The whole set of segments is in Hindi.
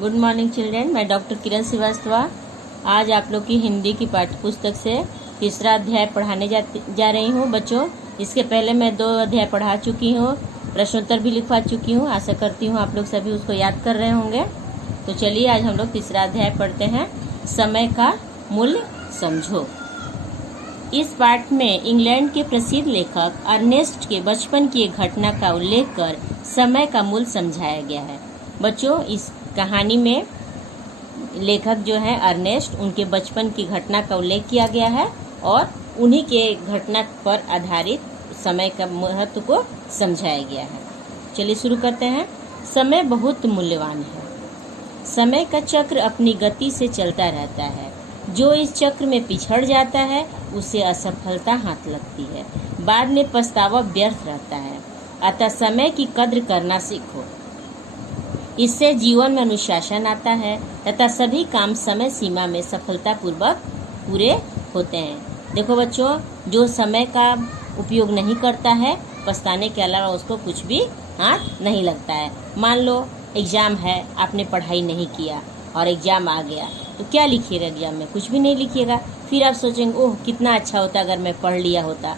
Good morning children. मैं डॉक्टर किरण श्रीवास्तव आज आप लोग की हिंदी की पाठ्य पुस्तक से तीसरा अध्याय पढ़ाने जा रही हूँ बच्चों। इसके पहले मैं 2 अध्याय पढ़ा चुकी हूँ, प्रश्नोत्तर भी लिखवा चुकी हूँ। आशा करती हूँ आप लोग सभी उसको याद कर रहे होंगे। तो चलिए आज हम लोग तीसरा अध्याय पढ़ते हैं, समय का मूल्य समझो। इस पाठ में इंग्लैंड के प्रसिद्ध लेखक अर्नेस्ट के बचपन की एक घटना का उल्लेख कर समय का मूल्य समझाया गया है। बच्चों, इस कहानी में लेखक जो है अर्नेस्ट, उनके बचपन की घटना का उल्लेख किया गया है और उन्हीं के घटना पर आधारित समय का महत्व को समझाया गया है। चलिए शुरू करते हैं। समय बहुत मूल्यवान है। समय का चक्र अपनी गति से चलता रहता है। जो इस चक्र में पिछड़ जाता है उसे असफलता हाथ लगती है, बाद में पछतावा व्यर्थ रहता है। अतः समय की कद्र करना सीखो। इससे जीवन में अनुशासन आता है तथा सभी काम समय सीमा में सफलतापूर्वक पूरे होते हैं। देखो बच्चों, जो समय का उपयोग नहीं करता है, पछताने के अलावा उसको कुछ भी हाथ नहीं लगता है। मान लो एग्जाम है, आपने पढ़ाई नहीं किया और एग्जाम आ गया, तो क्या लिखिएगा एग्जाम में? कुछ भी नहीं लिखिएगा। फिर आप सोचेंगे ओह कितना अच्छा होता अगर मैं पढ़ लिया होता।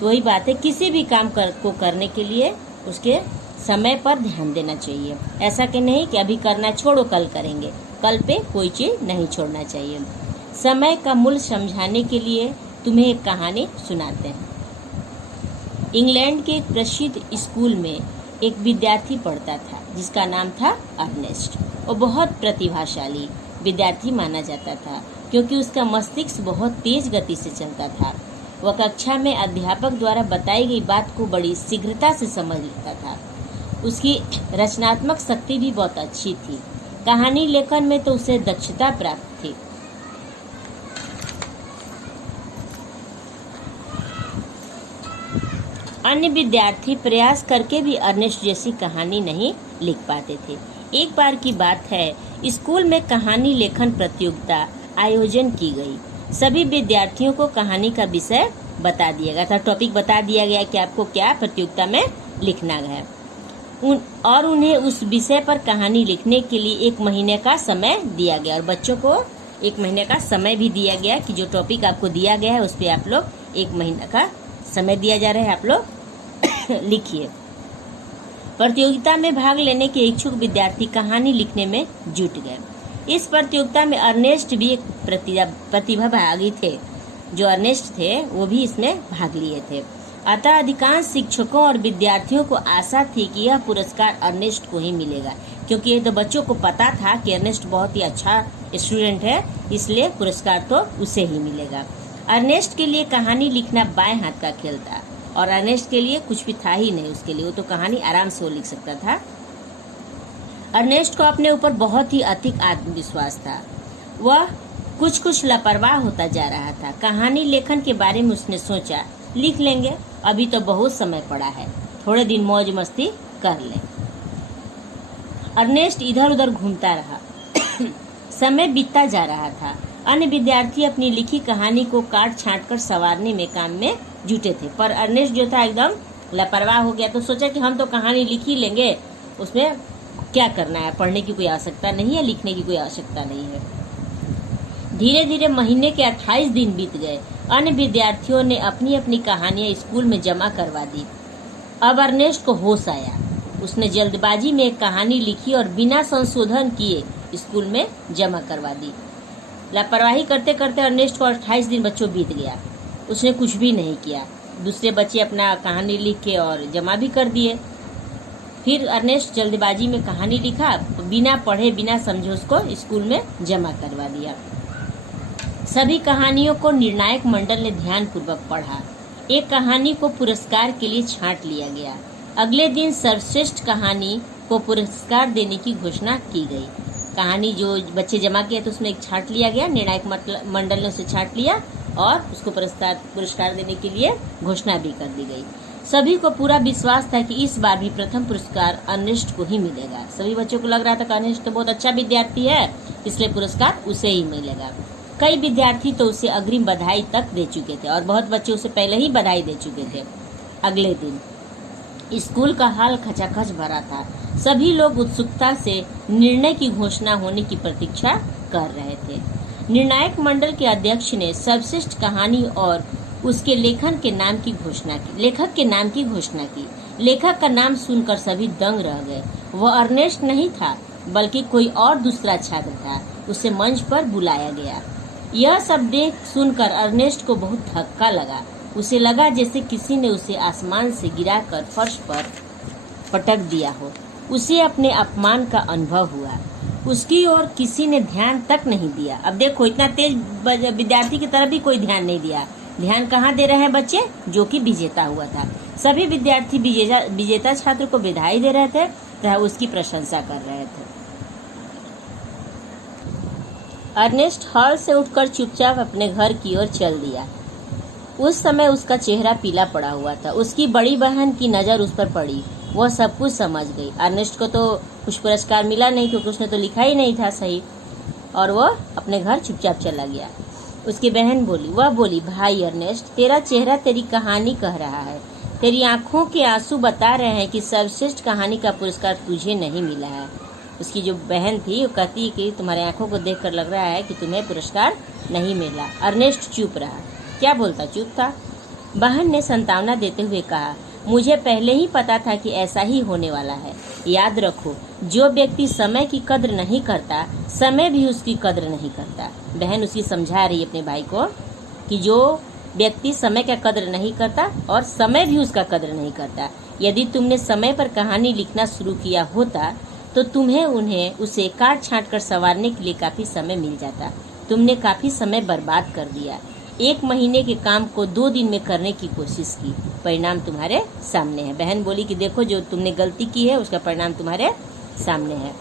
तो वही बात है, किसी भी काम को करने के लिए उसके समय पर ध्यान देना चाहिए। ऐसा कि नहीं कि अभी करना छोड़ो कल करेंगे, कल पे कोई चीज नहीं छोड़ना चाहिए। समय का मूल्य समझाने के लिए तुम्हें एक कहानी सुनाते हैं। इंग्लैंड के एक प्रसिद्ध स्कूल में एक विद्यार्थी पढ़ता था जिसका नाम था अर्नेस्ट। वो बहुत प्रतिभाशाली विद्यार्थी माना जाता था क्योंकि उसका मस्तिष्क बहुत तेज गति से चलता था। वह कक्षा में अध्यापक द्वारा बताई गई बात को बड़ी शीघ्रता से समझ लेता था। उसकी रचनात्मक शक्ति भी बहुत अच्छी थी। कहानी लेखन में तो उसे दक्षता प्राप्त थी। अन्य विद्यार्थी प्रयास करके भी अर्नेस्ट जैसी कहानी नहीं लिख पाते थे। एक बार की बात है, स्कूल में कहानी लेखन प्रतियोगिता आयोजन की गई। सभी विद्यार्थियों को कहानी का विषय बता दिया गया था, टॉपिक बता दिया गया कि आपको क्या प्रतियोगिता में लिखना है और उन्हें उस विषय पर कहानी लिखने के लिए 1 महीने का समय दिया गया और बच्चों को 1 महीने का समय भी दिया गया कि जो टॉपिक आपको दिया गया है उस पर आप लोग 1 महीने का समय दिया जा रहा है, आप लोग लिखिए। प्रतियोगिता में भाग लेने के इच्छुक विद्यार्थी कहानी लिखने में जुट गए। इस प्रतियोगिता में अर्नेस्ट भी एक प्रतिभागी थे। जो अर्नेस्ट थे वो भी इसमें भाग लिए थे। अतः अधिकांश शिक्षकों और विद्यार्थियों को आशा थी कि यह पुरस्कार अर्नेस्ट को ही मिलेगा, क्योंकि ये तो बच्चों को पता था कि अर्नेस्ट बहुत ही अच्छा स्टूडेंट है, इसलिए पुरस्कार तो उसे ही मिलेगा। अर्नेस्ट के लिए कहानी लिखना बाएं हाथ का खेल था और अर्नेस्ट के लिए कुछ भी था ही नहीं उसके लिए, वो तो कहानी आराम से वो लिख सकता था। अर्नेस्ट को अपने ऊपर बहुत ही अधिक आत्मविश्वास था। वह कुछ लापरवाह होता जा रहा था। कहानी लेखन के बारे में उसने सोचा, लिख लेंगे, अभी तो बहुत समय पड़ा है, थोड़े दिन मौज मस्ती कर लें। अर्नेस्ट इधर उधर घूमता रहा। समय बीतता जा रहा था। अन्य विद्यार्थी अपनी लिखी कहानी को काट छांट कर संवारने में काम में जुटे थे, पर अर्नेस्ट जो था एकदम लापरवाह हो गया। तो सोचा कि हम तो कहानी लिख ही लेंगे, उसमें क्या करना है, पढ़ने की कोई आवश्यकता नहीं है, लिखने की कोई आवश्यकता नहीं है। धीरे धीरे महीने के 28 दिन बीत गए। अन्य विद्यार्थियों ने अपनी अपनी कहानियां स्कूल में जमा करवा दी। अब अर्नेस्ट को होश आया। उसने जल्दबाजी में एक कहानी लिखी और बिना संशोधन किए स्कूल में जमा करवा दी। लापरवाही करते करते अर्नेस्ट को 28 दिन बच्चों बीत गया। उसने कुछ भी नहीं किया। दूसरे बच्चे अपना कहानी लिख के और जमा भी कर दिए। फिर अर्नेस्ट जल्दबाजी में कहानी लिखा, बिना पढ़े बिना समझे उसको स्कूल में जमा करवा दिया। सभी कहानियों को निर्णायक मंडल ने ध्यानपूर्वक पढ़ा। एक कहानी को पुरस्कार के लिए छांट लिया गया। अगले दिन सर्वश्रेष्ठ कहानी को पुरस्कार देने की घोषणा की गई। कहानी जो बच्चे जमा किया तो उसमें एक छांट लिया गया, निर्णायक मंडल ने उसे छांट लिया और उसको पुरस्कार देने के लिए घोषणा भी कर दी गई। सभी को पूरा विश्वास था कि इस बार भी प्रथम पुरस्कार अर्नेस्ट को ही मिलेगा। सभी बच्चों को लग रहा था कि अर्नेस्ट तो बहुत अच्छा विद्यार्थी है, इसलिए पुरस्कार उसे ही मिलेगा। कई विद्यार्थी तो उसे अग्रिम बधाई तक दे चुके थे और बहुत बच्चे उसे पहले ही बधाई दे चुके थे। अगले दिन स्कूल का हाल खचाखच भरा था। सभी लोग उत्सुकता से निर्णय की घोषणा होने की प्रतीक्षा कर रहे थे। निर्णायक मंडल के अध्यक्ष ने सर्वश्रेष्ठ कहानी और उसके लेखक के नाम की घोषणा की। लेखक का नाम सुनकर सभी दंग रह गए। वह अर्नेस्ट नहीं था, बल्कि कोई और दूसरा छात्र था। उसे मंच पर बुलाया गया। यह सब देख सुनकर अर्नेस्ट को बहुत धक्का लगा। उसे लगा जैसे किसी ने उसे आसमान से गिराकर फर्श पर पटक दिया हो। उसे अपने अपमान का अनुभव हुआ। उसकी ओर किसी ने ध्यान तक नहीं दिया। अब देखो, इतना तेज विद्यार्थी की तरफ भी कोई ध्यान नहीं दिया। ध्यान कहाँ दे रहे हैं बच्चे? जो कि विजेता हुआ था। सभी विद्यार्थी विजेता छात्र को बधाई दे रहे थे तथा उसकी प्रशंसा कर रहे थे। अर्नेस्ट हॉल से उठकर चुपचाप अपने घर की ओर चल दिया। उस समय उसका चेहरा पीला पड़ा हुआ था। उसकी बड़ी बहन की नज़र उस पर पड़ी। वह सब कुछ समझ गई। अर्नेस्ट को तो कुछ पुरस्कार मिला नहीं, क्योंकि उसने तो लिखा ही नहीं था सही, और वह अपने घर चुपचाप चला गया। उसकी बहन बोली, भाई अर्नेस्ट, तेरा चेहरा तेरी कहानी कह रहा है। तेरी आंखों के आंसू बता रहे हैं कि सर्वश्रेष्ठ कहानी का पुरस्कार तुझे नहीं मिला है। उसकी जो बहन थी वो कहती कि तुम्हारी आंखों को देखकर लग रहा है कि तुम्हें पुरस्कार नहीं मिला। अर्नेस्ट चुप रहा। क्या बोलता? चुप था। बहन ने सांत्वना देते हुए कहा, मुझे पहले ही पता था कि ऐसा ही होने वाला है। याद रखो, जो व्यक्ति समय की कद्र नहीं करता, समय भी उसकी कद्र नहीं करता। बहन उसकी समझा रही है अपने भाई को कि जो व्यक्ति समय का कद्र नहीं करता और समय भी उसका कद्र नहीं करता। यदि तुमने समय पर कहानी लिखना शुरू किया होता तो तुम्हें उसे काट छांट कर संवारने के लिए काफी समय मिल जाता। तुमने काफी समय बर्बाद कर दिया। 1 महीने के काम को 2 दिन में करने की कोशिश की। परिणाम तुम्हारे सामने है। बहन बोली कि देखो, जो तुमने गलती की है उसका परिणाम तुम्हारे सामने है।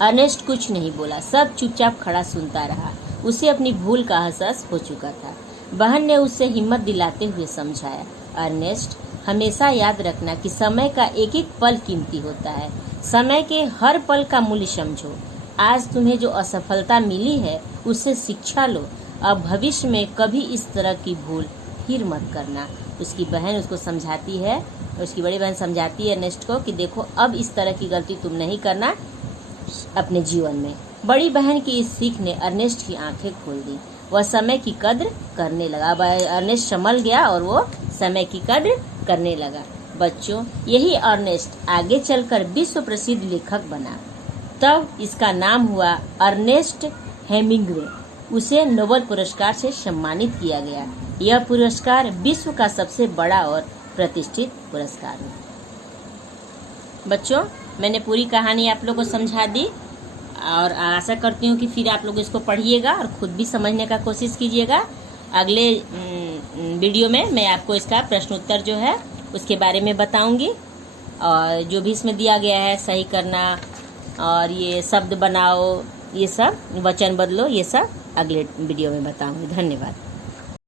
अर्नेस्ट कुछ नहीं बोला। सब चुपचाप खड़ा सुनता रहा। उसे अपनी भूल का एहसास हो चुका था। बहन ने उससे हिम्मत दिलाते हुए समझाया, अर्नेस्ट, हमेशा याद रखना कि समय का एक एक पल कीमती होता है। समय के हर पल का मूल्य समझो। आज तुम्हें जो असफलता मिली है उससे शिक्षा लो। अब भविष्य में कभी इस तरह की भूल फिर मत करना। उसकी बहन उसको समझाती है, उसकी बड़ी बहन समझाती है अर्नेस्ट को कि देखो, अब इस तरह की गलती तुम नहीं करना अपने जीवन में। बड़ी बहन की इस सीख ने अर्नेस्ट की आंखें खोल दी। वह समय की कद्र करने लगा। अर्नेस्ट संभल गया और वो समय की कद्र करने लगा। बच्चों, यही अर्नेस्ट आगे चलकर विश्व प्रसिद्ध लेखक बना। तब इसका नाम हुआ अर्नेस्ट हेमिंग्वे। उसे नोबेल पुरस्कार से सम्मानित किया गया। यह पुरस्कार विश्व का सबसे बड़ा और प्रतिष्ठित पुरस्कार है। बच्चों, मैंने पूरी कहानी आप लोगों को समझा दी और आशा करती हूँ कि फिर आप लोग इसको पढ़िएगा और खुद भी समझने का कोशिश कीजिएगा। अगले वीडियो में मैं आपको इसका प्रश्नोत्तर जो है उसके बारे में बताऊंगी, और जो भी इसमें दिया गया है सही करना और ये शब्द बनाओ, ये सब वचन बदलो, ये सब अगले वीडियो में बताऊंगी। धन्यवाद।